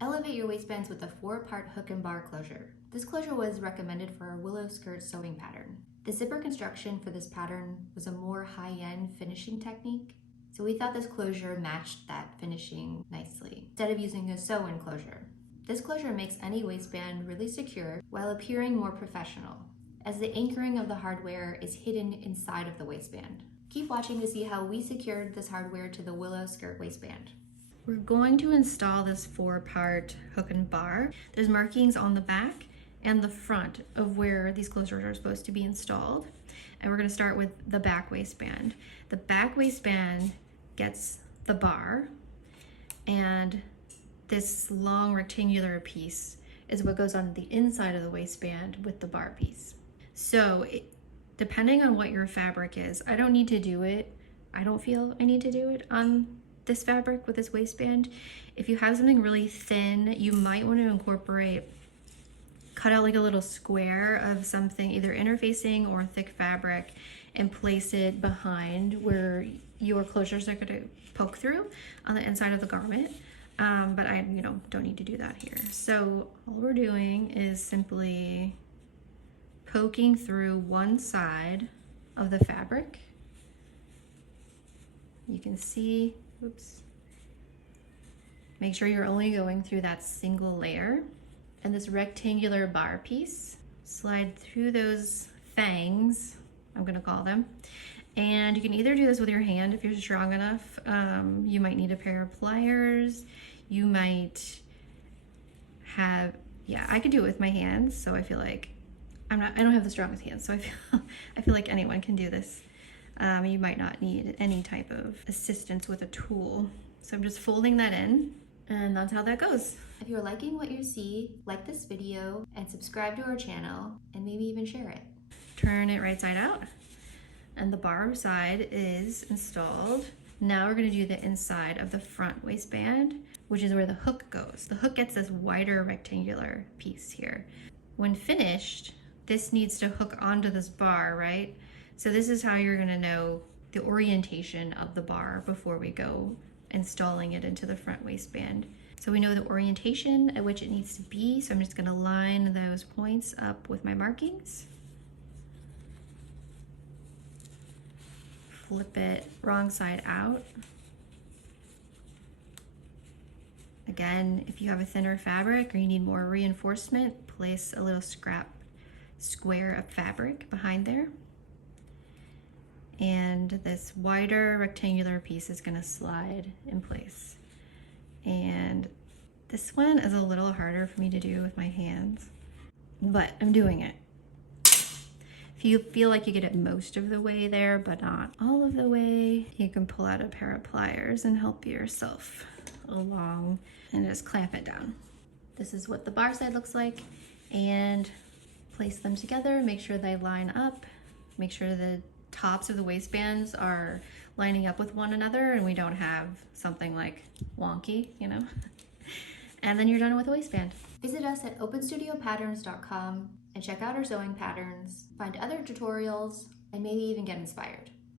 Elevate your waistbands with a 4-part hook and bar closure. This closure was recommended for a willow skirt sewing pattern. The zipper construction for this pattern was a more high-end finishing technique, so we thought this closure matched that finishing nicely, instead of using a sew-in closure. This closure makes any waistband really secure while appearing more professional, as the anchoring of the hardware is hidden inside of the waistband. Keep watching to see how we secured this hardware to the willow skirt waistband. We're going to install this 4-part hook and bar. There's markings on the back and the front of where these closures are supposed to be installed. And we're going to start with the back waistband. The back waistband gets the bar, and this long rectangular piece is what goes on the inside of the waistband with the bar piece. So depending on what your fabric is, I don't need to do it. I don't feel I need to do it on this fabric with this waistband. If you have something really thin, you might want to incorporate, cut out like a little square of something, either interfacing or thick fabric, and place it behind where your closures are going to poke through on the inside of the garment. But I, don't need to do that here. So all we're doing is simply poking through one side of the fabric. You can see, oops. Make sure you're only going through that single layer. And this rectangular bar piece, slide through those fangs, I'm gonna call them. And you can either do this with your hand if you're strong enough. You might need a pair of pliers. You might have, I could do it with my hands. So I feel like I don't have the strongest hands. So I feel like anyone can do this. You might not need any type of assistance with a tool. So I'm just folding that in, and that's how that goes. If you're liking what you see, like this video and subscribe to our channel, and maybe even share it. Turn it right side out, and the bar side is installed. Now we're gonna do the inside of the front waistband, which is where the hook goes. The hook gets this wider rectangular piece here. When finished, this needs to hook onto this bar, right? So this is how you're gonna know the orientation of the bar before we go installing it into the front waistband. So we know the orientation at which it needs to be, so I'm just gonna line those points up with my markings. Flip it wrong side out. Again, if you have a thinner fabric or you need more reinforcement, place a little scrap square of fabric behind there. And this wider rectangular piece is gonna slide in place. And this one is a little harder for me to do with my hands, but I'm doing it. If you feel like you get it most of the way there, but not all of the way, you can pull out a pair of pliers and help yourself along and just clamp it down. This is what the bar side looks like, and place them together, make sure they line up, make sure the tops of the waistbands are lining up with one another and we don't have something like wonky, And then you're done with the waistband. Visit us at openstudiopatterns.com and check out our sewing patterns, find other tutorials, and maybe even get inspired.